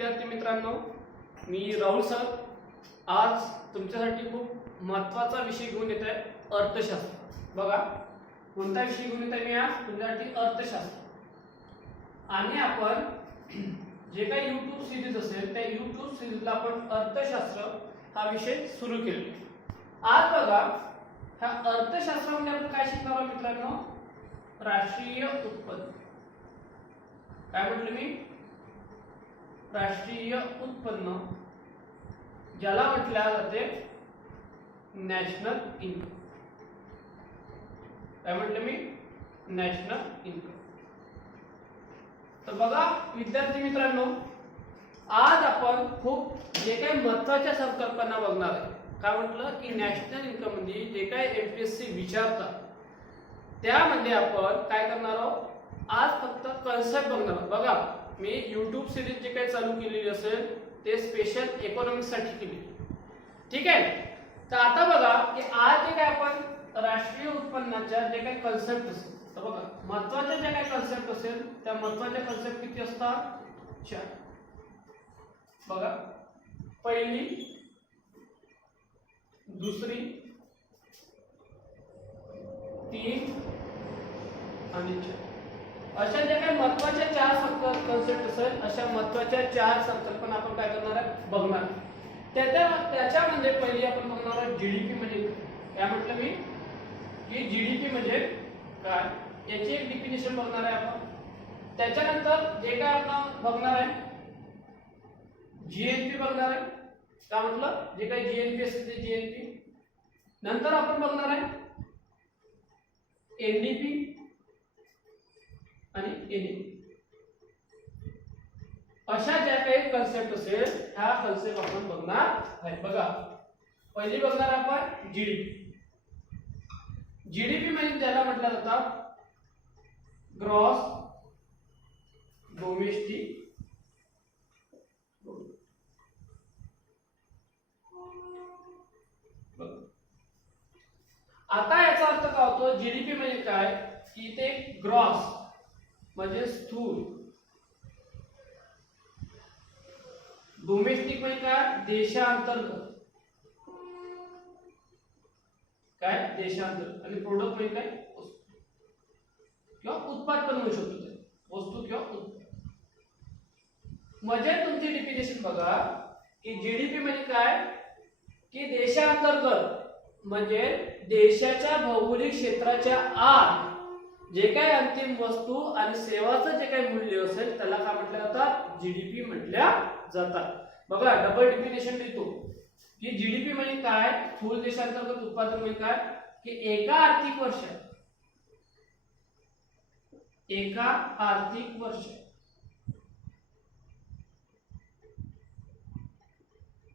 विद्यार्थी मित्रांनो, मी राहुल सर आज तुमच्यासाठी खूप महत्त्वाचा विषय घेऊन येत आहे, अर्थशास्त्र। बघा कोणता विषय घेऊन येत आहे मी आज तुमच्यासाठी, अर्थशास्त्र। आणि आपण जे काही YouTube सिरीज असेल त्या YouTube सिरीजला आपण अर्थशास्त्र हा विषय सुरू केला। आज बघा ह्या अर्थशास्त्रामध्ये आपण काय शिकणार आहोत मित्रांनो, राष्ट्रीय उत्पन्न। काय म्हटलं मी, राष्ट्रीय उत्पन्न, ज्याला म्हटले जाते नॅशनल इन्कम। काय म्हटलं मी, नॅशनल इन्कम। तर बघा विद्यार्थी मित्रांनो, आज आपण खूप जे काही महत्त्वाच्या संकल्पना बघणार आहे। काय म्हटलं की नॅशनल इन्कम मध्ये जे काही एमपीएससी विचारतात त्यामध्ये आपण काय करणार आहोत, आज फक्त कन्सेप्ट बघणार आहोत। बघा मी YouTube सिरीज जे काही चालू केलेली असेल ते स्पेशल इकॉनॉमिक्स साठी केली, ठीक आहे। तर आता बघा की आज जे काही आपण राष्ट्रीय उत्पन्नाच्या जे काही कन्सेप्ट असेल, तर बघा महत्त्वाच्या जे काही कन्सेप्ट असेल त्या महत्त्वाच्या कन्सेप्ट किती असतात, 4। बघा पहिली, दुसरी, 3 आणि 4 अशा ज्या काही महत्त्वाच्या 4 कन्सेप्ट असेल, अशा महत्त्वाच्या 4 संकल्पना आपण काय करणार आहे, बघणार। त्याच्यामध्ये पहिली आपण बघणार आहोत जीडीपी म्हणजे काय म्हटलं मी की जीडीपी म्हणजे काय, याची एक डेफिनेशन बघणार आहे आपण। त्याच्यानंतर जे काय आपण बघणार आहे जीएनपी बघणार आहे। काय म्हटलं, जे काही जीएनपी असेल ते जीएनपी। नंतर आपण बघणार आहे एनडीपी आणि एनईपी। अशा ज्या काही कन्सेप्ट असेल ह्या कन्सेप्ट आपण बघणार आहे। बघा पहिली बघणार आपण जीडीपी। जीडीपी म्हणजे ज्याला म्हटलं जातं ग्रॉस डोमेस्टिक प्रोडक्ट। आता याचा अर्थ काय होतो, जीडीपी म्हणजे काय की ते ग्रॉस म्हणजे स्थूल, डोमेस्टिक म्हणजे काय देशांतर्गत, काय देशांतर्गत, आणि प्रोडक्ट म्हणजे काय वस्तू किंवा उत्पादन पण होऊ शकतो, ते वस्तू किंवा उत्पादन। म्हणजे तुमची डेफिनेशन बघा की जीडीपी म्हणजे काय की देशांतर्गत म्हणजे देशाच्या भौगोलिक क्षेत्राच्या आत जे काही अंतिम वस्तू आणि सेवाचं जे काही मूल्य असेल त्याला काय म्हटलं जातं, जीडीपी म्हटल्या जातात। बघा डबल डेफिनेशन देतो की जीडीपी म्हणजे काय, स्थूल देशांतर्गत उत्पादन म्हणजे काय की एका आर्थिक वर्ष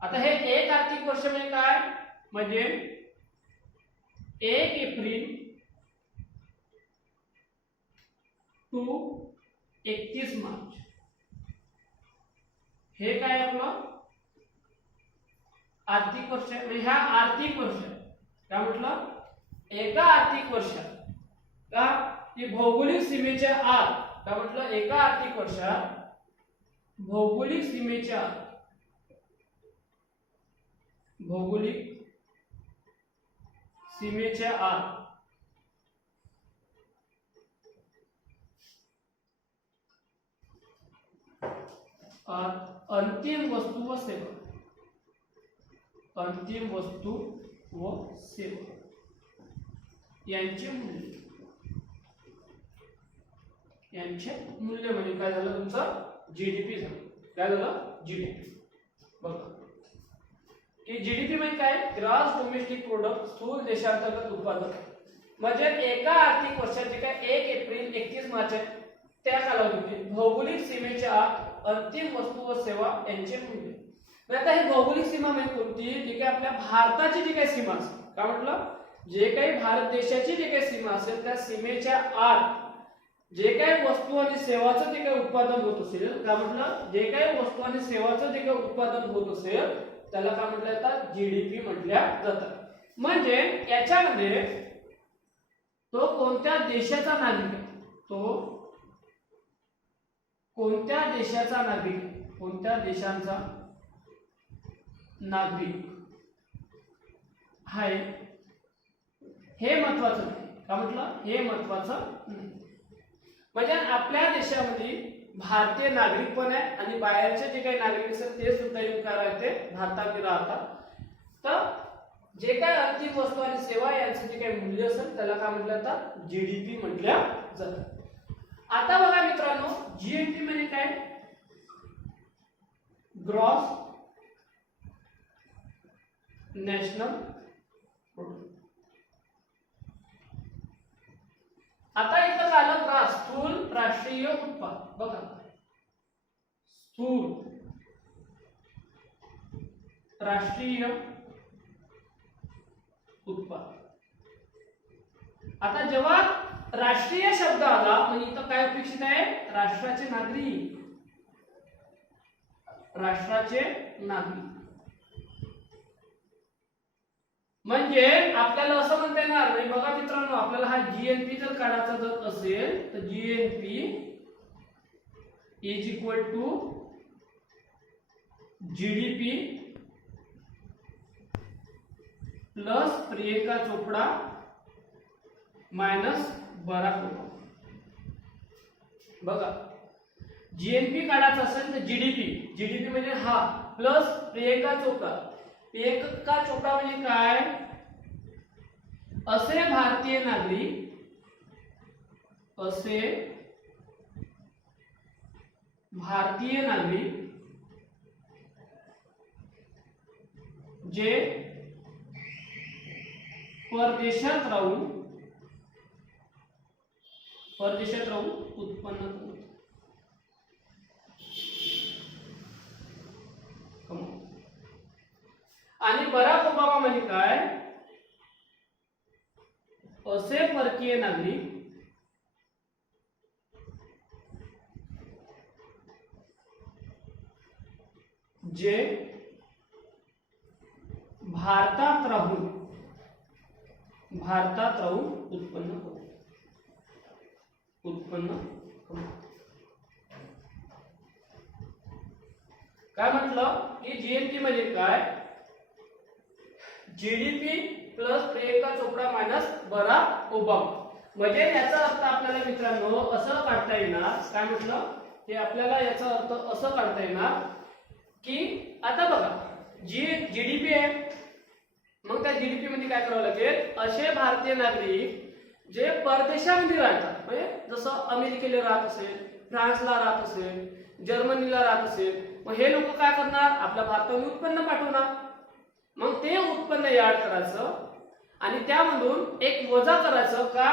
आता हे एक आर्थिक वर्ष म्हणजे काय, म्हणजे 1 एप्रिल टू 31 मार्च, हे काय आपलं आर्थिक वर्ष। म्हणजे ह्या आर्थिक वर्ष काय म्हटलं, एका आर्थिक वर्षात का की भौगोलिक सीमेच्या आत, काय म्हटलं एका आर्थिक वर्षात भौगोलिक सीमेच्या आत अंतिम वस्तू व सेवा यांचे मूल्य म्हणजे काय झालं, तुमचं जीडीपी झालं। काय झालं, जीडीपी। बघा की जीडीपी म्हणजे काय, ग्रॉस डोमेस्टिक प्रोडक्ट, स्थूल देशांतर्गत उत्पादन। म्हणजे एका आर्थिक वर्षात जे काय 1 एप्रिल 31 मार्च आहे त्या कालावधीमध्ये भौगोलिक सीमेच्या आत अंतिम वस्तू व सेवा यांचे मूल्य। आता ही भौगोलिक सीमा म्हणजे कोणती, जी काही आपल्या भारताची जी काही सीमा असेल, काय म्हटलं जे काही भारत देशाची जी काही सीमा असेल त्या सीमेच्या आत जे काही वस्तू आणि सेवाचं जे काही उत्पादन होत असेल, काय म्हटलं जे काही वस्तू आणि सेवाचं जे काही उत्पादन होत असेल त्याला काय म्हटलं जातं, जीडीपी म्हटल्या जातं। म्हणजे याच्यामध्ये तो कोणत्या देशाचा नागरिक आहे, तो कोणत्या देशाचा नागरिक कोणत्या देशांचा नागरिक आहे हे महत्वाचं नाही. का म्हटलं? हे महत्वाचं नाही. म्हणजे आपल्या देशामध्ये भारतीय नागरिक पण आहे आणि बाहेरचे जे काही नागरिक असतात ते सुद्धा येऊन काय राहते, भारतात राहतात. तर जे काय आर्थिक वस्तू आणि सेवा यांचं जे काही मूल्य असेल त्याला काय म्हटलं जातं? जीडीपी म्हटल्या जातं. आता बघा मित्रांनो, जीडीपी म्हणजे काय? Gross national product. आता इथं झालं स्थूल राष्ट्रीय उत्पादन. बघा, स्थूल राष्ट्रीय उत्पादन. आता जेव्हा राष्ट्रीय शब्द आला म्हणजे इथं काय अपेक्षित आहे? राष्ट्राचे नागरिक, राष्ट्राचे नागरिक. म्हणजे आपल्याला असं म्हणता येणार नाही. बघा मित्रांनो, आपल्याला हा जीएनपी जर काढायचा जर असेल तर GNP is equal to GDP plus Priyanka Chopra minus Barack Obama. बघा, जीएनपी काढायचा असेल तर जीडीपी, जीडीपी म्हणजे हा प्लस प्रियंका चोपडा. प्रियंका चोपडा म्हणजे काय? असे भारतीय नागरिक, असे भारतीय नागरिक जे परदेशात राहून उत्पन्न कमवतात. आणि बराक ओबामा म्हणजे काय? असे परकीय नागरिक जे भारतात राहून उत्पन्न कमवतात. काय म्हटलं की जीएनपी म्हणजे काय? GDP plus Priyanka Chopra minus Barack Obama. म्हणजे याचा अर्थ आपल्याला मित्रांनो असं काढता येणार. काय म्हटलं की आपल्याला याचा अर्थ असं काढता येणार की आता बघा जीडीपी आहे, मग त्या जीडीपी मध्ये काय करावं लागेल? असे भारतीय नागरिक जे परदेशामध्ये राहतात, म्हणजे जसं अमेरिकेला राहत असेल, फ्रान्सला राहत असेल, जर्मनीला राहत असेल, मग हे लोक काय करणार? आपल्या भारतामध्ये उत्पन्न पाठवणार. मग ते उत्पन्न याड करायचं आणि त्यामधून एक वजा करायचं का?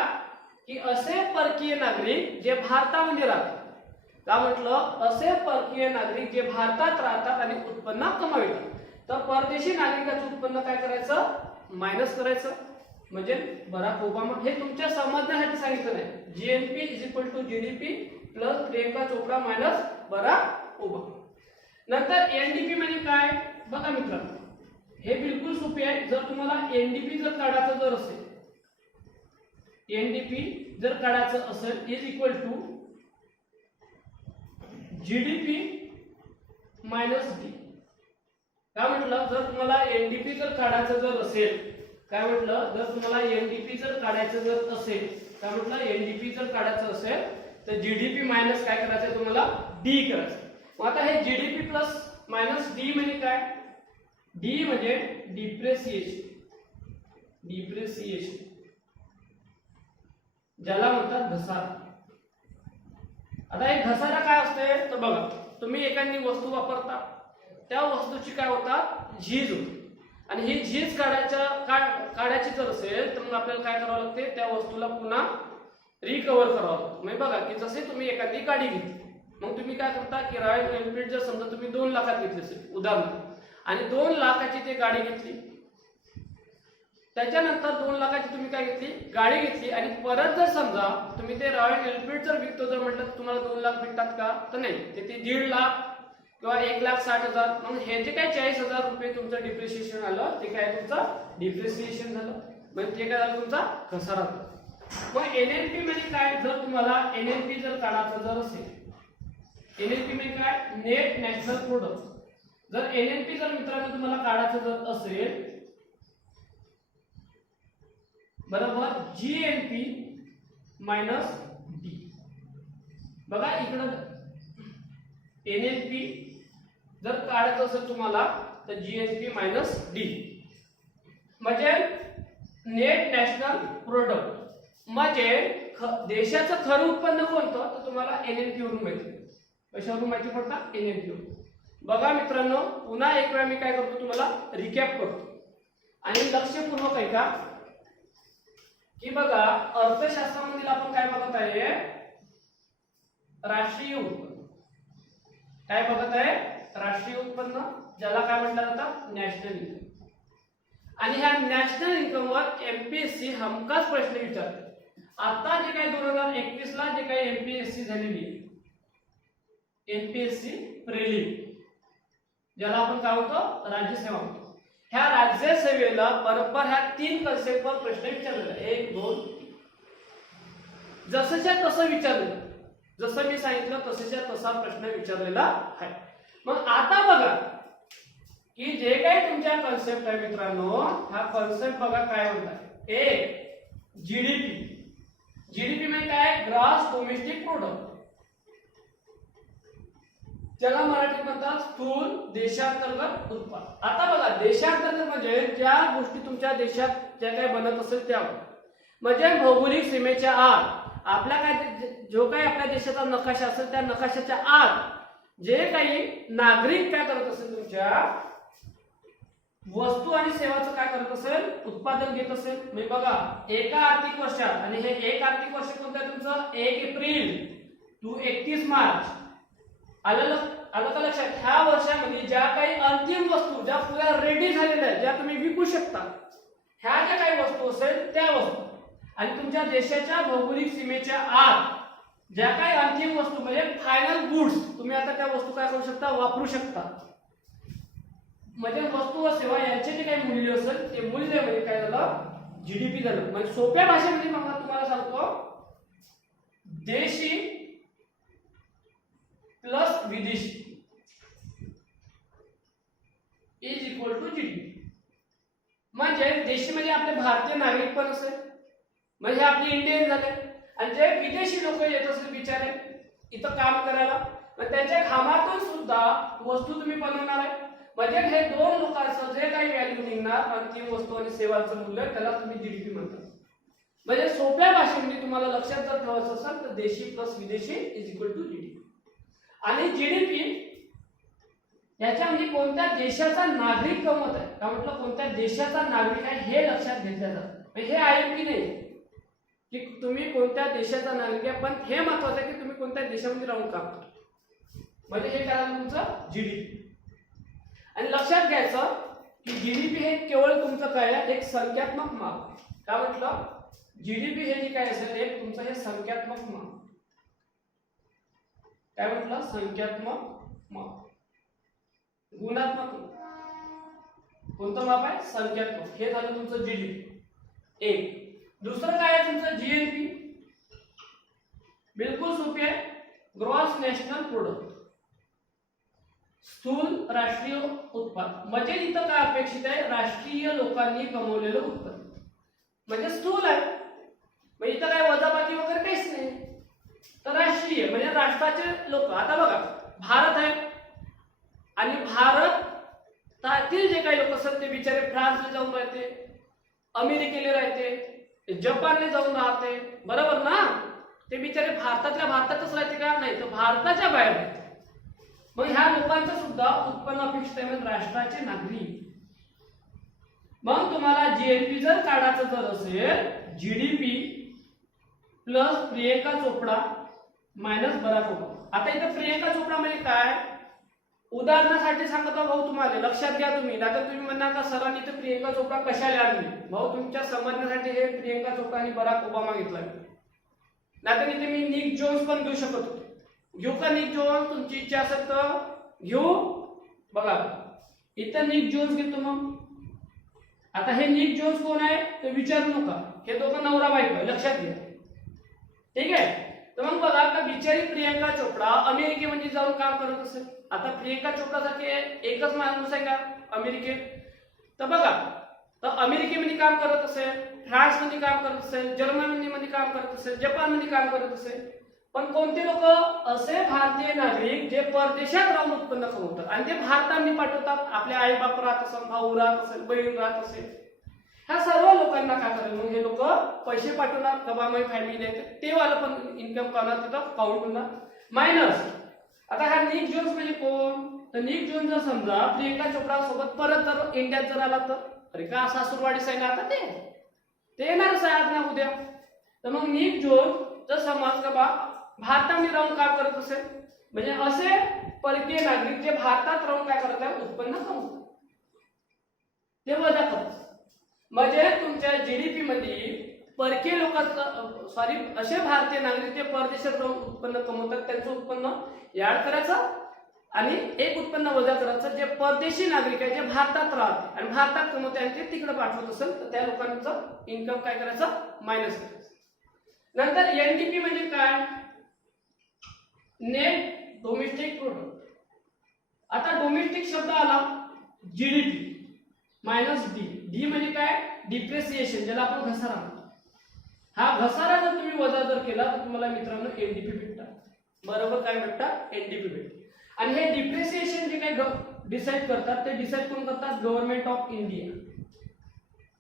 की असे परकीय नागरिक जे भारतामध्ये राहतात. का म्हटलं? असे परकीय नागरिक जे भारतात राहतात आणि उत्पन्न कमावितात. तर परदेशी नागरिकाचं उत्पन्न काय करायचं? मायनस करायचं. म्हणजे बराक ओबामा. हे तुमच्या समजण्यासाठी सांगितलं नाही. GNP is equal to GDP plus Priyanka Chopra minus Barack Obama. नंतर एनडीपी म्हणजे काय? बघा मित्रांनो, हे बिलकुल सोपे आहे. जर तुम्हाला एनडीपी जर काढायचं जर असेल, एनडीपी जर काढायचं असेल is equal to GDP minus D. काय म्हटलं? जर तुम्हाला एनडीपी जर काढायचं जर असेल, काय म्हटलं? जर तुम्हाला एनडीपी जर काढायचं जर असेल, काय म्हटलं? एनडीपी जर काढायचं असेल तर जीडीपी मायनस काय करायचं? तुम्हाला डी करायचं. मग आता हे जीडीपी प्लस मायनस डी म्हणजे काय? डी म्हणजे डिप्रेसिएशन, ज्याला म्हणतात घसारा. आता एक घसारा काय असते तर बघा, तुम्ही एखादी वस्तू वापरता, त्या वस्तूची काय होतात? झीज होते. आणि ही झीज काढायची जर असेल तर मग आपल्याला काय करावं लागते? त्या वस्तूला पुन्हा रिकव्हर करावं लागतं. म्हणजे बघा की जसे तुम्ही एखादी गाडी घेतली, मग तुम्ही काय करता की रॉयल एनफील्ड जर समजा तुम्ही 2 लाखात घेतली असेल उदाहरणार्थ, आणि 2 लाखाची ती गाडी घेतली, त्याच्यानंतर 2 लाखाची तुम्ही काय घेतली? गाडी घेतली. आणि परत जर समजा तुम्ही ते रॉयल एनफील्ड जर विकतो जर म्हटलं तर तुम्हाला 2 लाख भेटतात का? तर नाही, ते 1.5 लाख किंवा 1,60,000. मग हे जे काय 40,000 रुपये तुमचं डिप्रिसिएशन आलं, ते काय तुमचं डिप्रिसिएशन झालं. म्हणजे ते काय झालं? तुमचा घसारा झाला. मग एनएनपी म्हणजे काय? जर तुम्हाला एनएनपी जर काढायचं जर असेल एनएनपी म्हणजे काय, नेट नॅशनल प्रोडक्ट. जर एनएनपी जर मित्रांनो तुम्हाला काढायचं जर असेल, बरोबर, जीएनपी मायनस डी. बघा इकडं एनएनपी जर काढायचं असेल तुम्हाला तर जीएनपी मायनस डी म्हणजे नेट नॅशनल प्रोडक्ट. म्हणजे देशाचं खरं उत्पन्न कोणतं तर तुम्हाला एनएनपी वरून माहिती. कशावरून माहिती पडतात, एनएनपी वरून. बघा मित्रांनो पुन्हा एक वेळा मी काय करतो तुम्हाला रिकॅप करतो आणि लक्षपूर्वक ऐका की बघा अर्थशास्त्रामध्ये आपण काय बघत आहे, राष्ट्रीय उत्पन्न. काय बघत आहे, राष्ट्रीय उत्पन्न, ज्याला काय म्हटलं जातं, नॅशनल इन्कम. आणि ह्या नॅशनल इन्कम वर एमपीएससी हमखास प्रश्न विचारते. आता जे काही 2021 ला जे काही एमपीएससी झालेली आहे, एमपीएससी प्रिलिम, ज्याला आपण काय म्हणतो, राज्यसेवा म्हणतो. ह्या राज्यसेवेला बरोबर ह्या 3 कन्सेप्टवर प्रश्न विचारलेला आहे. 1 2 जसंच्या तसं विचारलेलं, जसं मी सांगितलं तसंच्या तसा प्रश्न विचारलेला आहे. मग आता बघा की जे काही तुमच्या कन्सेप्ट आहे मित्रांनो, हा कन्सेप्ट बघा काय म्हणतात. एक जीडीपी. जीडीपी म्हणजे काय, ग्रॉस डोमेस्टिक प्रोडक्ट, ज्याला मराठीत म्हणतात स्थूल देशांतर्गत उत्पादन. आता बघा देशांतर्गत म्हणजे ज्या गोष्टी तुमच्या देशात ज्या काही बनत असेल त्यावर, म्हणजे भौगोलिक सीमेच्या आत आपल्या काय जो काही आपल्या देशाचा नकाशा असेल त्या नकाशाच्या आत जे काही नागरिक काय करत असेल, तुमच्या वस्तू आणि सेवाचं काय करत असेल, उत्पादन घेत असेल. म्हणजे बघा एका आर्थिक वर्षात, आणि हे एक आर्थिक वर्ष कोणतं आहे तुमचं, 1 एप्रिल टू 31 मार्च. आलं का लक्षात. ह्या वर्षामध्ये ज्या काही अंतिम वस्तू ज्या पुऱ्या रेडी झालेल्या आहेत, ज्या तुम्ही विकू शकता, ह्या ज्या काही वस्तू असेल त्या वस्तू, आणि तुमच्या देशाच्या भौगोलिक सीमेच्या आत ज्या काही अंतिम वस्तू म्हणजे फायनल गुड्स, तुम्ही आता त्या वस्तू काय करू शकता, वापरू शकता. म्हणजे वस्तू व सेवा यांचे जे काही मूल्य असेल ते मूल्य म्हणजे काय झालं, जीडीपी झालं. म्हणजे सोप्या भाषेमध्ये मग तुम्हाला सांगतो, देशी प्लस विदेशी इज इक्वल टू जीडीपी. म्हणजे देशी म्हणजे आपले भारतीय नागरिक पण असेल, म्हणजे आपले इंडियन झाले, आणि जे विदेशी लोक येत असेल बिचारे इथं काम करायला, मग त्यांच्या घामातून सुद्धा वस्तू तुम्ही बनवणार आहे. म्हणजे हे 2 लोकांचं जे काही व्हॅल्यू निघणार अंतिम वस्तू आणि सेवांचं मूल्य, त्याला तुम्ही जीडीपी म्हणता. म्हणजे सोप्या भाषेमध्ये तुम्हाला लक्षात जर ठेवायचं असेल तर देशी प्लस विदेशी इज इक्वल टू जीडीपी. आणि जीडीपी याच्यामध्ये कोणत्या देशाचा नागरिक कमवत आहे का म्हटलं, कोणत्या देशाचा नागरिक आहे हे लक्षात घेतलं जातं. हे आहे की नाही की तुम्ही कोणत्या देशाचा नागरिक आहे, पण हे महत्वाचं आहे की तुम्ही कोणत्या देशामध्ये राहून काम करता. म्हणजे हे काय तुमचं जीडीपी. आणि लक्षात घ्यायचं की जीडीपी हे केवळ तुमचं काय आहे, एक संख्यात्मक माप. काय म्हटलं, जीडीपी हे जे काय असेल एक तुमचं हे संख्यात्मक माप. काय म्हटलं, संख्यात्मक माप. गुणात्मक कोणतं माप आहे, संख्यात्मक. हे झालं तुमचं जीडीपी. एक. दुसरं काय आहे तुमचं जीएनपी. बिलकुल सोपे आहे, ग्रॉस नॅशनल प्रोडक्ट, स्थूल राष्ट्रीय उत्पादन. म्हणजे इथं काय अपेक्षित आहे, राष्ट्रीय लोकांनी कमवलेलं उत्पन्न म्हणजे स्थूल आहे. म्हणजे इथं काय वजाबाकी वगैरे काहीच नाही, तर राष्ट्रीय म्हणजे राष्ट्राचे लोक. आता बघा भारत आहे, आणि भारतातील जे काही लोक असतात ते बिचारे फ्रान्सला जाऊन राहते, अमेरिकेला राहते, जपानला जाऊन राहते, बरोबर ना. ते बिचारे भारतातल्या भारतातच राहते का, नाही तर भारताच्या बाहेर राहते. मग ह्या लोकांचं सुद्धा उत्पन्न अपेक्षित आहे, म्हणजे राष्ट्राचे नागरिक. मग तुम्हाला जीएनपी जर काढायचं जर असेल, GDP plus Priyanka Chopra minus Barack Obama. आता इथं प्रियंका चोपडा म्हणजे काय, उदाहरणासाठी सांगतो भाऊ, तुम्हाला लक्षात घ्या तुम्ही. नाहीतर तुम्ही म्हणणार का सरांनी तर प्रियंका चोपडा कशाला आणली. भाऊ तुमच्या समजण्यासाठी हे प्रियंका चोपडा आणि बराक ओबामा घेतला. नाहीतर इथे मी निक जोन्स पण घेऊ शकत होतो. घेऊ का निक जोन्स, तुमची इच्छा असेल तर घेऊ. बघा इथं निक जोन्स घेतो. मग आता हे निक जोन्स कोण आहे ते विचारू नका, हे दोघं नवरा बायको आहे, लक्षात घ्या. ठीक आहे. तर मग बघा का बिचारी प्रियंका चोपडा अमेरिकेमध्ये जाऊन काम करत असेल. आता प्रियंका चोपडासारखे एकच माणूस आहे का अमेरिकेत? तर बघा, तर अमेरिकेमध्ये काम करत असेल, फ्रान्समध्ये काम करत असेल, जर्मनीमध्ये काम करत असेल, जपानमध्ये काम करत असेल. पण कोणते लोक असे भारतीय नागरिक जे परदेशात राहून उत्पन्न कमवतात आणि ते भारतामध्ये पाठवतात. आपले आई बाप राहत असेल, भाऊ राहत असेल, बहीण राहत असेल, ह्या सर्व लोकांना काय करेल मग हे लोक पैसे पाठवणार. कबा माझी फॅमिली आहे ते वाला पण इन्कम करणार, तिथं काउंट होणार मायनस. आता हा निक जोन्स म्हणजे कोण? तर निक जोन्स जर समजा प्रियंका चोपडा सोबत परत जर इंडियात जर आला तर अरे का सासूरवाडीच आहे ना आता ते येणारच आहे आज ना उद्या. तर मग निक जोन्स जर समज का भारतामध्ये राहून काम करत असेल म्हणजे असे परकीय नागरिक जे भारतात राहून काय करत आहे उत्पन्न कमवतात ते वजा करतात. म्हणजे तुमच्या जीडीपी मध्ये परकीय लोकांचं सॉरी असे भारतीय नागरिक जे परदेशात राहून उत्पन्न कमवतात त्यांचं उत्पन्न ऍड करायचं आणि एक उत्पन्न वजा करायचं जे परदेशी नागरिक आहे जे भारतात राहतात आणि भारतात कमवते आणि ते तिकडे पाठवत असेल तर त्या लोकांचं इन्कम काय करायचं मायनस करायचं. नंतर एनडीपी म्हणजे काय? Net domestic product. आता डोमेस्टिक शब्द आला जीडीपी मायनस डी. डी म्हणजे काय? डिप्रेसिएशन, ज्याला आपण घसारा म्हणतो. हा घसारा जर तुम्ही वजा जर केला तर तुम्हाला मित्रांनो एनडीपी भेटतात. बरोबर काय भेटतात? एनडीपी भेटतात. आणि हे डिप्रेसिएशन जे काही डिसाइड करतात ते डिसाइड कोण करतात? Government of India.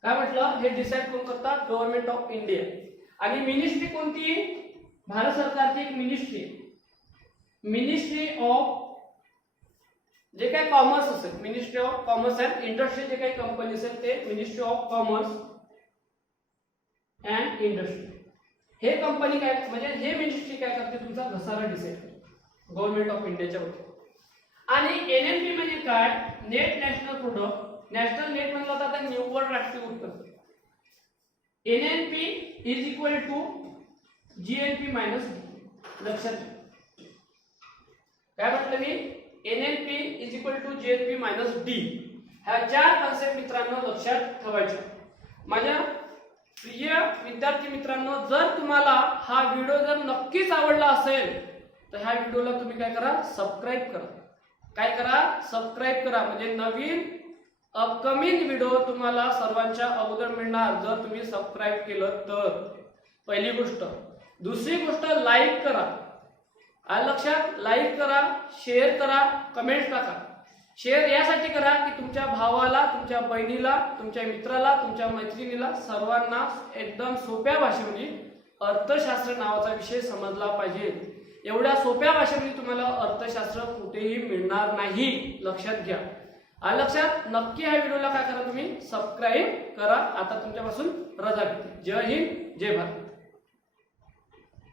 काय म्हटलं? हे डिसाइड कोण करतात? Government of India. आणि मिनिस्ट्री कोणती? भारत सरकारची एक मिनिस्ट्री, मिनिस्ट्री ऑफ जे काही कॉमर्स असेल, ministry of commerce and industry, जे काही कंपनी असेल ते ministry of commerce and industry. हे कंपनी काय म्हणजे हे मिनिस्ट्री काय करते? तुमचा घसारा डिसाइड करते गव्हर्नमेंट ऑफ इंडियाच्या वतीने. आणि एनएनपी म्हणजे काय? Net national product. National net म्हणलं तर आता निव्वळ राष्ट्रीय उत्पन्न. NNP is equal to GNP minus D. लक्षात घ्या काय म्हटलं मी? NNP is equal to GNP minus D. ह्या चार कन्सेप्ट मित्रांनो लक्षात ठेवायच्या. माझ्या प्रिय विद्यार्थी मित्रांनो, जर तुम्हाला हा व्हिडिओ जर नक्कीच आवडला असेल तर ह्या व्हिडिओला तुम्ही काय करा? सबस्क्राईब करा. काय करा? सबस्क्राईब करा. म्हणजे नवीन अपकमिंग व्हिडिओ तुम्हाला सर्वांच्या अगोदर मिळणार जर तुम्ही सबस्क्राईब केलं तर. पहिली गोष्ट. दुसरी गोष्ट, लाईक करा. आलं लक्षात? लाईक करा, शेअर करा, कमेंट टाका. शेअर यासाठी करा की तुमच्या भावाला, तुमच्या बहिणीला, तुमच्या मित्राला, तुमच्या मैत्रिणीला सर्वांना एकदम सोप्या भाषेमध्ये अर्थशास्त्र नावाचा विषय समजला पाहिजे. एवढ्या सोप्या भाषेमध्ये तुम्हाला अर्थशास्त्र कुठेही मिळणार नाही, लक्षात घ्या. आलं लक्षात? नक्की ह्या व्हिडिओला काय करा? तुम्ही सबस्क्राईब करा. आता तुमच्यापासून रजा घेते. जय हिंद, जय भारत.